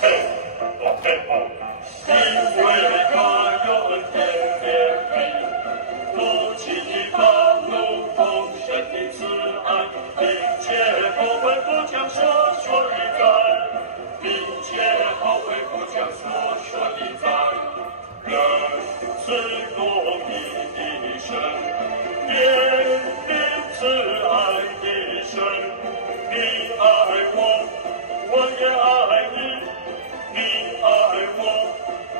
嘿，哦嘿哦，因为他有恩典怜悯，不轻易发怒，丰盛的慈爱，并且后悔不将所说的在，并且后悔不将所说的在，人是公义的神，怜悯慈爱的神，你爱我，我也爱你，你爱我，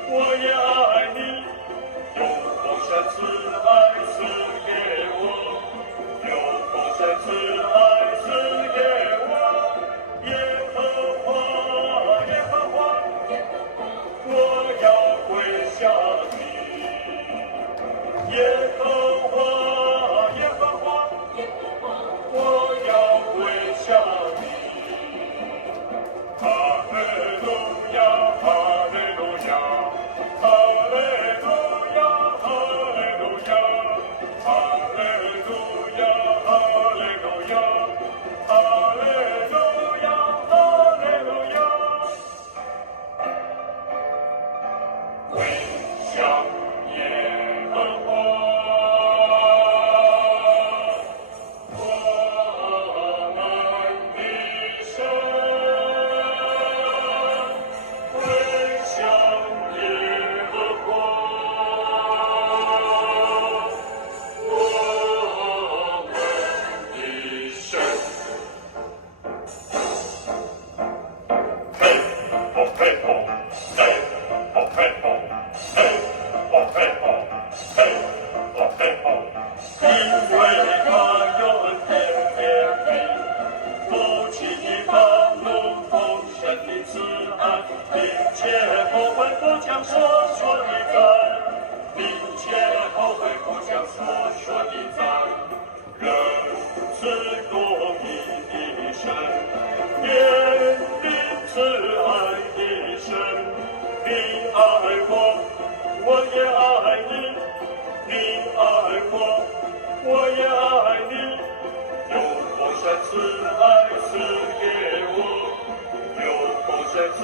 我也爱你，有丰盛慈爱赐给我，有丰盛慈爱赐给我，耶和华，耶和华，我要归向你，耶和华，耶和华，我要归向你。哈利路亚，哈利路亚，哈利路亚，哈利路亚，哈利路亚，哈利路亚，哈利路亚，哈利路亚，归向耶和华，我们的神。归向耶和华，我们的神。嘿，哦嘿哦，嘿，哦嘿哦，嘿，哦嘿哦，嘿，哦嘿哦，因为他有恩典怜悯，不轻易发怒，丰盛的慈爱，并且后悔不将所说的在，并且后悔不将所说的在，人是公义的神，怜悯慈爱的神，你爱我，我也爱你，你爱我，我也爱你，有丰盛慈爱赐给我，有丰盛慈